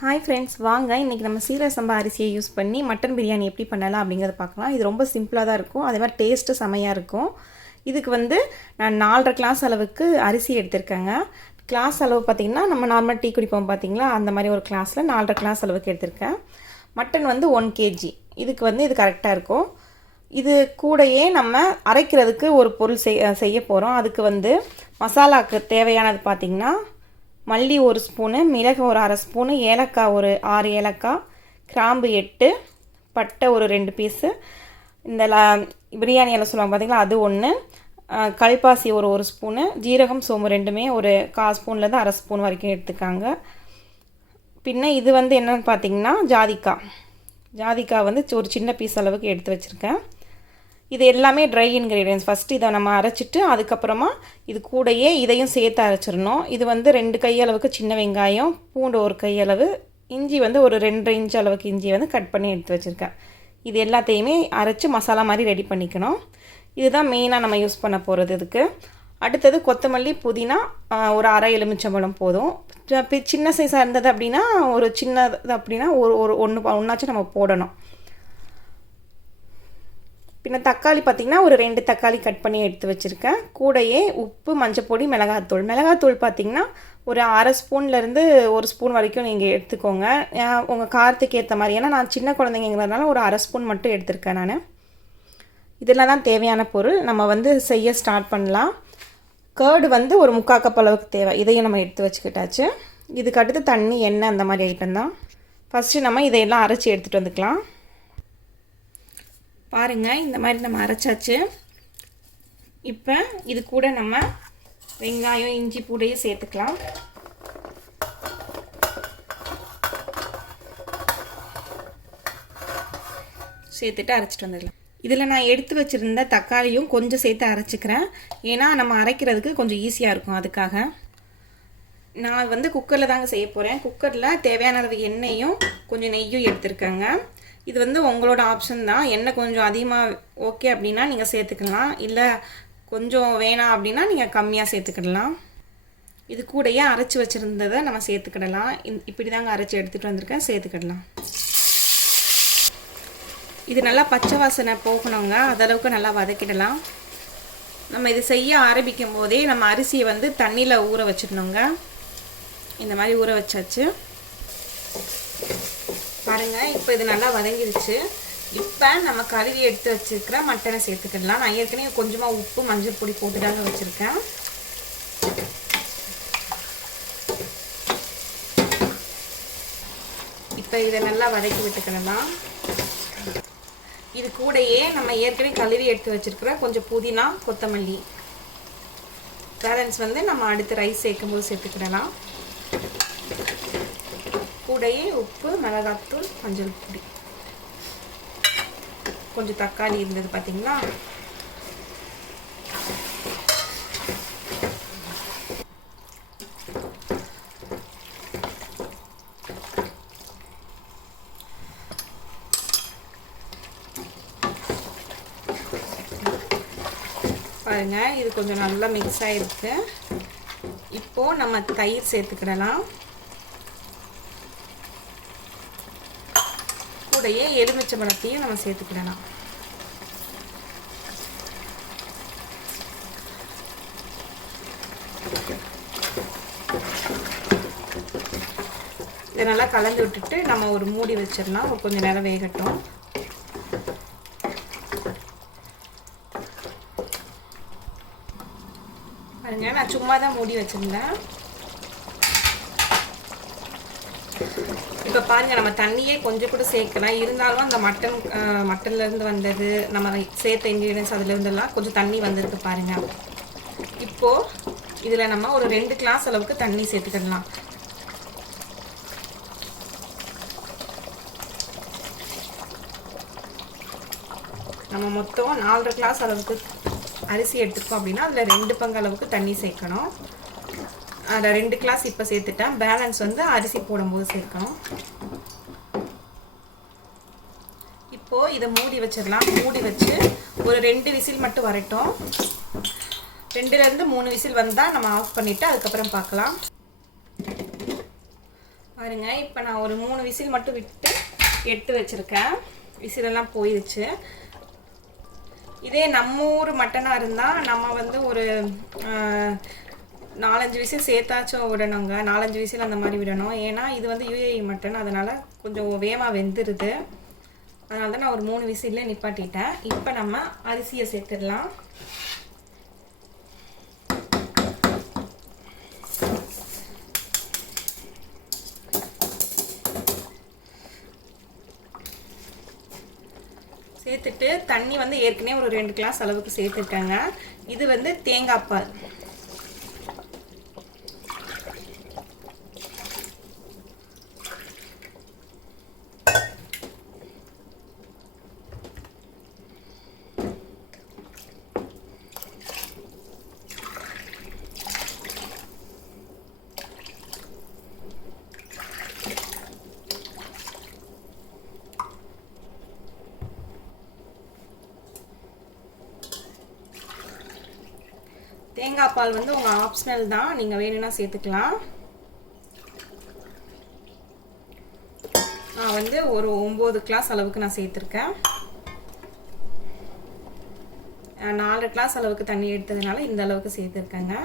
Hi friends, வாங்க இன்றைக்கி நம்ம சீரக சம்பா அரிசியை யூஸ் பண்ணி மட்டன் பிரியாணி எப்படி பண்ணலாம் அப்படிங்கிறத பார்க்கலாம். இது ரொம்ப சிம்பிளாக தான் இருக்கும், அதே மாதிரி டேஸ்ட்டு செமையாக இருக்கும். இதுக்கு நான் 4.5 கிளாஸ் அளவுக்கு அரிசி எடுத்திருக்கேங்க. கிளாஸ் அளவு பார்த்திங்கன்னா நம்ம நார்மல் டீ குடிப்போம் பார்த்தீங்களா, அந்த மாதிரி ஒரு கிளாஸில் 4.5 கிளாஸ் அளவுக்கு எடுத்திருக்கேன். Mutton 1 kg. இதுக்கு இது கரெக்டாக இருக்கும். இது கூடையே நம்ம அரைக்கிறதுக்கு ஒரு பொருள் செய்ய போகிறோம். அதுக்கு மசாலாவுக்கு தேவையானது பார்த்திங்கன்னா மல்லி 1 ஸ்பூனு, மிளகு ஒரு 1/2 ஸ்பூனு, ஏலக்காய் ஒரு 6 ஏலக்காய், கிராம்பு 8, பட்டை ஒரு 2 பீஸு, இந்த பிரியாணி எல்லாம் சொல்லுவாங்க பார்த்திங்களா அது 1, கல்பாசி ஒரு 1 ஸ்பூனு, ஜீரகம் சோம்பு ரெண்டுமே ஒரு 1/4 ஸ்பூன்லேருந்து 1/2 ஸ்பூன் வரைக்கும் எடுத்துக்காங்க. பின்ன இது என்னென்னு பார்த்திங்கன்னா ஜாதிக்காய் ஒரு சின்ன பீஸ் அளவுக்கு எடுத்து வச்சுருக்கேன். இது எல்லாமே ட்ரை இன்க்ரீடியன்ஸ். ஃபஸ்ட்டு இதை நம்ம அரைச்சிட்டு அதுக்கப்புறமா இது கூடையே இதையும் சேர்த்து அரைச்சிடணும். இது 2 கையளவுக்கு சின்ன வெங்காயம், பூண்டு 1 கையளவு, இஞ்சி ஒரு 2 இன்ச் அளவுக்கு இஞ்சி கட் பண்ணி எடுத்து வச்சுருக்கேன். இது எல்லாத்தையுமே அரைச்சி மசாலா மாதிரி ரெடி பண்ணிக்கணும். இதுதான் மெயினாக நம்ம யூஸ் பண்ண போகிறது. இதுக்கு அடுத்தது கொத்தமல்லி, புதினா ஒரு 1/2 எலுமிச்சம்பழம் போதும். சின்ன சைஸாக இருந்தது அப்படின்னா ஒரு சின்னது அப்படின்னா ஒன்றாச்சும் நம்ம போடணும். பின்ன தக்காளி பார்த்திங்கன்னா ஒரு 2 தக்காளி கட் பண்ணி எடுத்து வச்சுருக்கேன். கூடையே உப்பு, மஞ்சப்பொடி, மிளகாத்தூள் பார்த்திங்கன்னா ஒரு 1/2 ஸ்பூன்லேருந்து 1 ஸ்பூன் வரைக்கும் நீங்கள் எடுத்துக்கோங்க. உங்கள் காரத்துக்கு ஏற்ற மாதிரி. ஏன்னா நான் சின்ன குழந்தைங்கிறதுனால ஒரு 1/2 ஸ்பூன் மட்டும் எடுத்திருக்கேன் நான். இதெல்லாம் தான் தேவையான பொருள். நம்ம செய்ய ஸ்டார்ட் பண்ணலாம். கேர்டு ஒரு 3/4 கப் அளவுக்கு தேவை. இதையும் நம்ம எடுத்து வச்சுக்கிட்டாச்சு. இதுக்கு அடுத்து தண்ணி, எண்ணெய் அந்த மாதிரி ஐட்டம் தான். ஃபஸ்ட்டு நம்ம இதையெல்லாம் அரைச்சி எடுத்துகிட்டு வந்துக்கலாம். பாருங்கள், இந்த மாதிரி நம்ம அரைச்சாச்சு. இப்போ இது கூட நம்ம வெங்காயம், இஞ்சி, பூண்டையும் சேர்த்துக்கலாம். சேர்த்துட்டு அரைச்சிட்டு வந்துடலாம். இதில் நான் எடுத்து வச்சுருந்த தக்காளியும் கொஞ்சம் சேர்த்து அரைச்சிக்கிறேன். ஏன்னா நம்ம அரைக்கிறதுக்கு கொஞ்சம் ஈஸியாக இருக்கும். அதுக்காக நான் குக்கரில் தாங்க செய்ய போகிறேன். குக்கரில் தேவையான அளவு எண்ணெயும் கொஞ்சம் நெய்யும் எடுத்துருக்கேங்க. இது உங்களோட ஆப்ஷன் தான். எண்ணெய் கொஞ்சம் அதிகமாக ஓகே அப்படின்னா நீங்கள் சேர்த்துக்கலாம், இல்லை கொஞ்சம் வேணாம் அப்படின்னா நீங்கள் கம்மியாக சேர்த்துக்கிடலாம். இது கூடயே அரைச்சி வச்சுருந்ததை நம்ம சேர்த்துக்கிடலாம். இப்படி தாங்க அரைச்சி எடுத்துகிட்டு வந்திருக்கேன், சேர்த்துக்கிடலாம். இது நல்லா பச்சை வாசனை போகணுங்க, அதளவுக்கு நல்லா வதக்கிடலாம். நம்ம இது செய்ய ஆரம்பிக்கும் போதே நம்ம அரிசியை தண்ணியில் ஊற வச்சிடணுங்க. இந்த மாதிரி ஊற வச்சாச்சு. பாருங்கள், இப்போ இது நல்லா வதங்கிடுச்சு. இப்போ நம்ம கழுவி எடுத்து வச்சுருக்கிற மட்டனை சேர்த்துக்கிடலாம். நான் ஏற்கனவே கொஞ்சமாக உப்பு, மஞ்சள் பொடி போட்டு தாங்க வச்சுருக்கேன். இப்போ இதை நல்லா வதக்கி விட்டுக்கிடலாம். இது கூடையே நம்ம ஏற்கனவே கழுவி எடுத்து வச்சுருக்கிற கொஞ்சம் புதினா, கொத்தமல்லி, பேலன்ஸ் நம்ம அடுத்து ரைஸ் சேர்க்கும்போது சேர்த்துக்கிடலாம். கூடையே உப்பு, மிளகாத்தூள், மஞ்சள் பொடி, கொஞ்சம் தக்காளி இருந்தது பார்த்தீங்களா. பாருங்க, இது கொஞ்சம் நல்லா மிக்ஸ் ஆகிருக்கு. இப்போது நம்ம தயிர் சேர்த்துக்கிடலாம். கூடையே எலுமிச்சம்பழத்தையும் நம்ம சேர்த்துக்கிடலாம். இதை நல்லா கலந்து விட்டுட்டு நம்ம ஒரு மூடி வச்சிடலாம். கொஞ்சம் நேரம் வேகட்டும். பாருங்க, நான் சும்மா தான் மூடி வச்சிருந்தேன். இப்போ பாருங்கள், நம்ம தண்ணியே கொஞ்சம் கூட சேர்க்கலாம். இருந்தாலும் அந்த மட்டன்லேருந்து வந்தது, நம்ம சேர்த்த இன்க்ரீடியன்ஸ் அதுலேருந்துலாம் கொஞ்சம் தண்ணி வந்திருக்கு பாருங்கள். இப்போது இதில் நம்ம ஒரு 2 கிளாஸ் அளவுக்கு தண்ணி சேர்த்துக்கிடலாம். நம்ம மொத்தம் 4.5 கிளாஸ் அளவுக்கு அரிசி எடுத்துக்கோம் அப்படின்னா அதில் 2 பங்கு அளவுக்கு தண்ணி சேர்க்கணும். அதில் 2 கிளாஸ் இப்போ சேர்த்துட்டேன். பேலன்ஸ் அரிசி போடும்போது சேர்க்கணும். இப்போது இதை மூடி வச்சிடலாம். மூடி வச்சு ஒரு 2 விசில் மட்டும் வரட்டும். 2லேருந்து 3 விசில் வந்தால் நம்ம ஆஃப் பண்ணிவிட்டு அதுக்கப்புறம் பார்க்கலாம். பாருங்கள், இப்போ நான் ஒரு 3 விசில் மட்டும் விட்டு எடுத்து வச்சுருக்கேன். விசிலெல்லாம் போயிடுச்சு. இதே நம்ம ஊர் மட்டனாக இருந்தால் நம்ம வந்து ஒரு 4-5 விசில் சேர்த்தாச்சும் விடணுங்க. 4-5 விசில் அந்த மாதிரி விடணும். ஏன்னா இது வந்து யுஏஇ மட்டன், அதனால் கொஞ்சம் வேகமாக வெந்துடுது. அதனால தான் நான் ஒரு 3 விசில்லே நிப்பாட்டிட்டேன். இப்போ நம்ம அரிசியை சேர்த்துடலாம். சேர்த்துட்டு தண்ணி வந்து ஏற்கனவே ஒரு 2 கிளாஸ் அளவுக்கு சேர்த்துட்டேங்க. இது வந்து தேங்காய் பால். தேங்காய் பால் வந்து உங்கள் ஆப்ஷனல் தான், நீங்கள் வேணும்னா சேர்த்துக்கலாம். நான் வந்து ஒரு 9 கிளாஸ் அளவுக்கு நான் சேர்த்துருக்கேன். 4 கிளாஸ் அளவுக்கு தண்ணி எடுத்ததுனால இந்த அளவுக்கு சேர்த்துருக்கேங்க.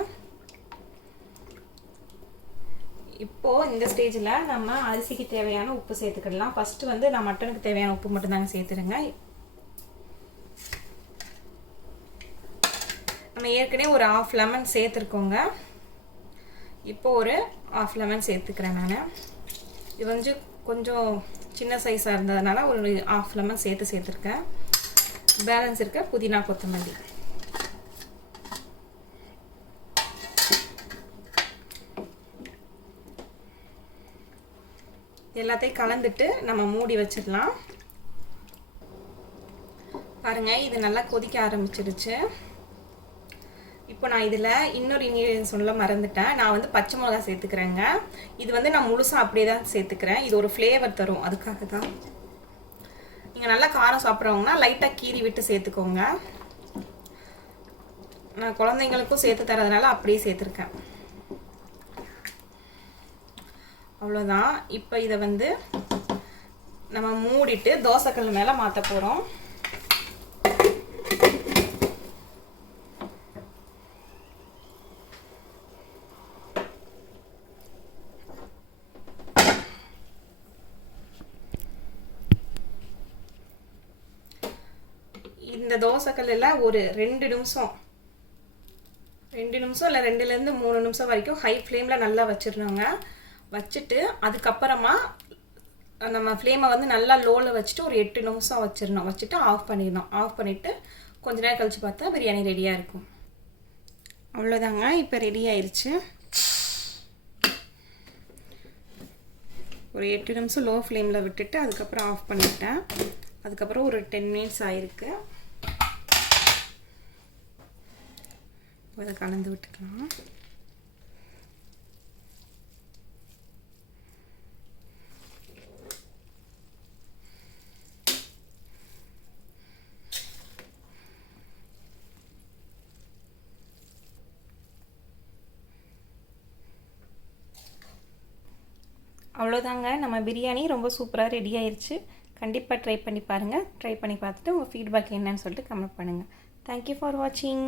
இப்போது இந்த ஸ்டேஜில் நம்ம அரிசிக்கு தேவையான உப்பு சேர்த்துக்கிடலாம். ஃபஸ்ட்டு வந்து நான் மட்டனுக்கு தேவையான உப்பு மட்டும்தாங்க சேர்த்துருங்க. நம்ம ஏற்கனவே ஒரு 1/2 லெமன் சேர்த்துருக்கோங்க. இப்போ ஒரு 1/2 லெமன் சேர்த்துக்கிறேன் நான். இது வந்து கொஞ்சம் சின்ன சைஸாக இருந்ததுனால ஒரு 1/2 லெமன் சேர்த்துருக்கேன். பேலன்ஸ் இருக்க புதினா கொத்தமல்லி. எல்லாத்தையும் கலந்துட்டு நம்ம மூடி வச்சிடலாம். பாருங்கள், இது நல்லா கொதிக்க ஆரம்பிச்சிடுச்சு. இப்போ நான் இதில் இன்னொரு இன்க்ரீடியன்ஸ் சொல்ல மறந்துட்டேன். நான் வந்து பச்சை மிளகா சேர்த்துக்கிறேங்க. இது வந்து நான் முழுசாக அப்படியே தான் சேர்த்துக்கிறேன். இது ஒரு ஃப்ளேவர் தரும், அதுக்காக தான். நீங்கள் நல்லா காரம் சாப்பிட்றவங்கன்னா லைட்டாக கீறி விட்டு சேர்த்துக்கோங்க. நான் குழந்தைங்களுக்கும் சேர்த்து தரதுனால அப்படியே சேர்த்துருக்கேன். அவ்வளோதான். இப்போ இதை வந்து நம்ம மூடிட்டு தோசைக்கல் மேலே மாற்ற போகிறோம். இந்த தோசைக்கல்லில் ஒரு 2 நிமிஷம் இல்லை 2லேருந்து 3 நிமிஷம் வரைக்கும் ஹை ஃப்ளேமில் நல்லா வச்சிடணுங்க. வச்சுட்டு அதுக்கப்புறமா நம்ம ஃப்ளேமை வந்து நல்லா லோவில் வச்சுட்டு ஒரு 8 நிமிஷம் வச்சிடணும். வச்சுட்டு ஆஃப் பண்ணிடணும். ஆஃப் பண்ணிவிட்டு கொஞ்ச நேரம் கழித்து பார்த்தா பிரியாணி ரெடியாக இருக்கும். அவ்வளோதாங்க, இப்போ ரெடி ஆயிடுச்சு. ஒரு 8 நிமிஷம் லோ ஃப்ளேமில் விட்டுட்டு அதுக்கப்புறம் ஆஃப் பண்ணிவிட்டேன். அதுக்கப்புறம் ஒரு 10 மினிட்ஸ் ஆகிருக்கு. இதை கலந்து விட்டுக்கலாம். அவ்வளோதாங்க, நம்ம பிரியாணி ரொம்ப சூப்பராக ரெடி ஆயிடுச்சு. கண்டிப்பாக ட்ரை பண்ணி பாருங்கள். ட்ரை பண்ணி பார்த்துட்டு உங்கள் ஃபீட்பேக் என்னன்னு சொல்லிட்டு கமெண்ட் பண்ணுங்கள். தேங்க்யூ ஃபார் வாட்சிங்.